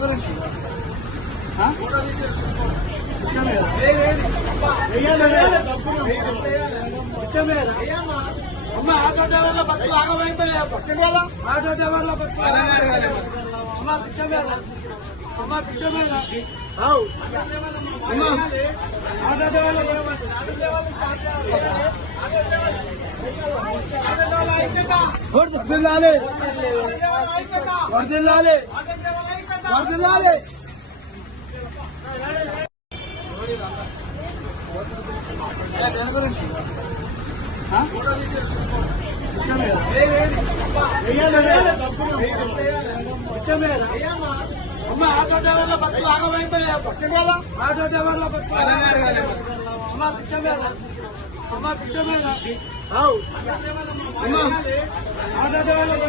గురించి? అమ్మ ఆటో డ్రైవర్ల బతులు ఆగమైపోయా ఆటో డ్రైవర్ల బతులు అమ్మ అమ్మ అమ్మ ఆటో డ్రైవర్ల వర్దిల్లాలి వర్దిల్లాలి వర్దిల్లాలి దేని పిచ్చ మీద అమ్మ ఆటో డ్రైవర్ల బతులు ఆగమైపోయా ఆటో డ్రైవర్ల బతులు అమ్మ పిచ్చ మీద అమ్మ పిచ్చ మీద ఆటో డ్రైవర్ల